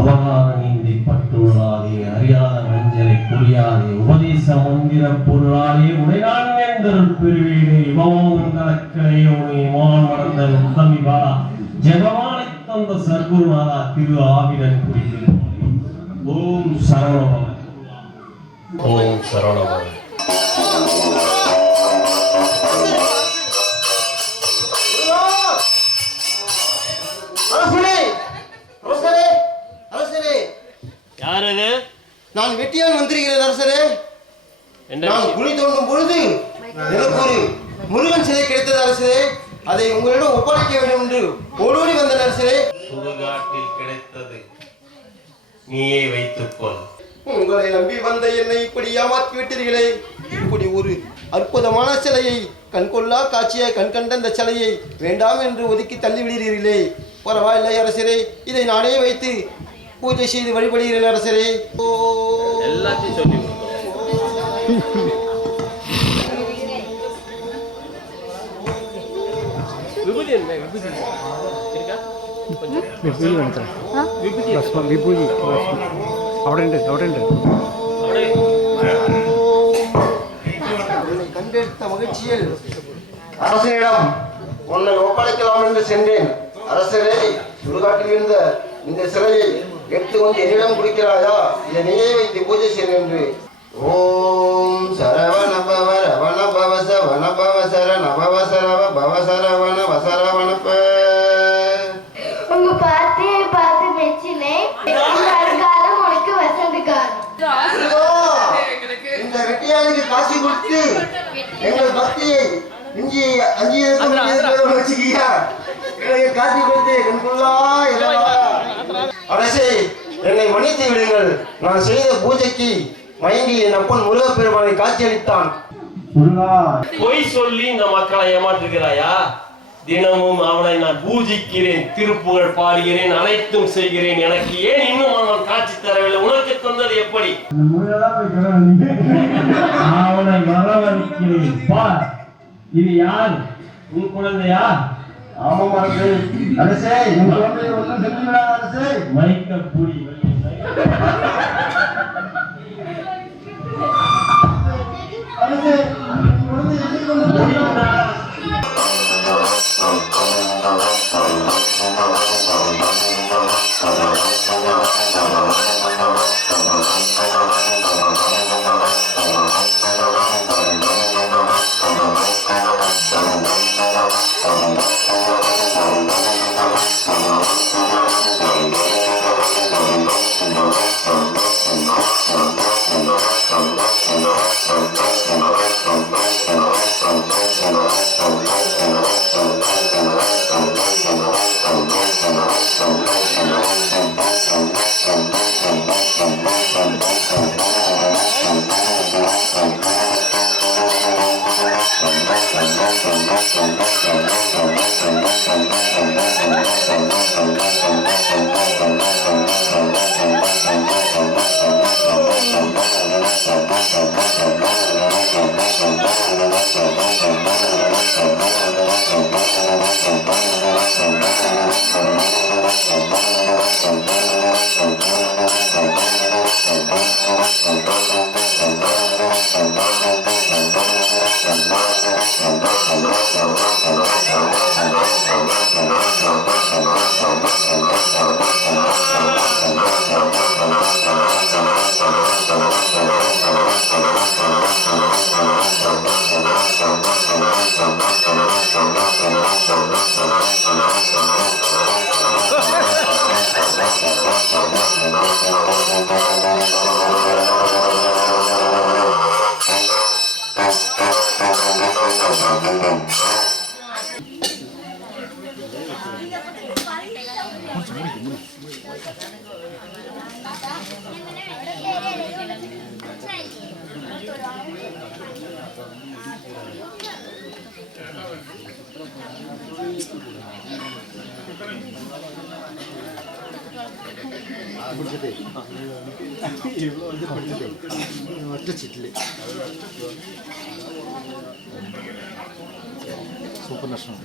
அவகாரநீந்தி பட்டுள்ளாதே அறியாத வஞ்சனை புரியாதே உபதேச மந்திர பொருளாதே உடையான் எந்தருள் பெருவீடு இவமும் கலக்கரையோனே மான் மறந்த உத்தமிவா ஜெகவானை தந்த சர்க்குருநாதா திரு ஆவிடன் குறித்து ஓம் சரவணபவ ஓம் சரவணபவ. நான் வெட்டியான் வந்திருக்கிறேன் அரசரே. நான் குழி தோண்டும் பொழுது எனக்கு ஒரு முருகன் சிலை கிடைத்தது அரசரே. அதை உங்களிடம் ஒப்படைக்க வேண்டும் என்று ஓடோடி வந்தேன் அரசரே. சுடுகாட்டில் கிடைத்தது நீயே வைத்துக்கொள். உங்களை நம்பி வந்த என்னை இப்படி ஏமாற்றி விட்டீர்களே. இப்படி ஒரு அற்புதமான சிலையை கண்கொள்ளா காட்சியை கண்கண்ட இந்த சிலையை வேண்டாம் என்று ஒதுக்கி தள்ளிவிடுகிறீர்களே. பரவாயில்லை அரசரே, இதை நானே வைத்து பூஜை செய்து வழிபடுகிறேன் அரசரே. எல்லாத்தையும் சொல்லி கண்டெடுத்த மகிழ்ச்சியில் அரசனிடம் உன்னை ஒப்படைக்கலாம் என்று சென்றேன். அரசரே, சுடுகாட்டில் இருந்த இந்த சிலையை எடுத்துக்கொண்டு என்னிடம் குடிக்கிறாயா? இதை நீயே வைத்து பூஜை செய்ய என்று. ஓம் சரவண பவ ரவண பவச வன பவசர நபவ சரவ பவ சரவண வசரவணப்ப. உங்க பாட்டியை பார்த்து மெச்சினை. வருங்காலம் உனக்கு வசந்த காலம். இந்த வெட்டியானுக்கு காட்சி கொடுத்து எங்கள் பக்தியை இஞ்சி அஞ்சி வச்சுக்கியா காட்சி கொடுத்து கண்கொள்ளா. அரசே, என்னை மன்னித்து விடுங்கள். நான் செய்த பூஜைக்கு மயங்கி என் அப்பன் முருகப்பெருமானை காட்சியளித்தான். பொய் சொல்லி இந்த மக்களை ஏமாற்றுகிறாயா? தினமும் அவனை நான் பூஜிக்கிறேன், திருப்புகழ் பாடுகிறேன், அனைத்தும் செய்கிறேன். எனக்கு ஏன் இன்னும் அவன் காட்சி தரவில்லை? உனக்கு தந்தது எப்படி? அவனை வரவழைக்கிறேன். பார், இது யார்? உன் குழந்தையா? ஆமாம் அரசே. அரசே, என் குழந்தை ஒன்றும் செல்லுங்களா அரசே? மைக்க புடி. அரசே, குழந்தை எதிர் கொண்டு ഒറ്റ ചിറ്റില് സൂപ്പർ നഷ്ടം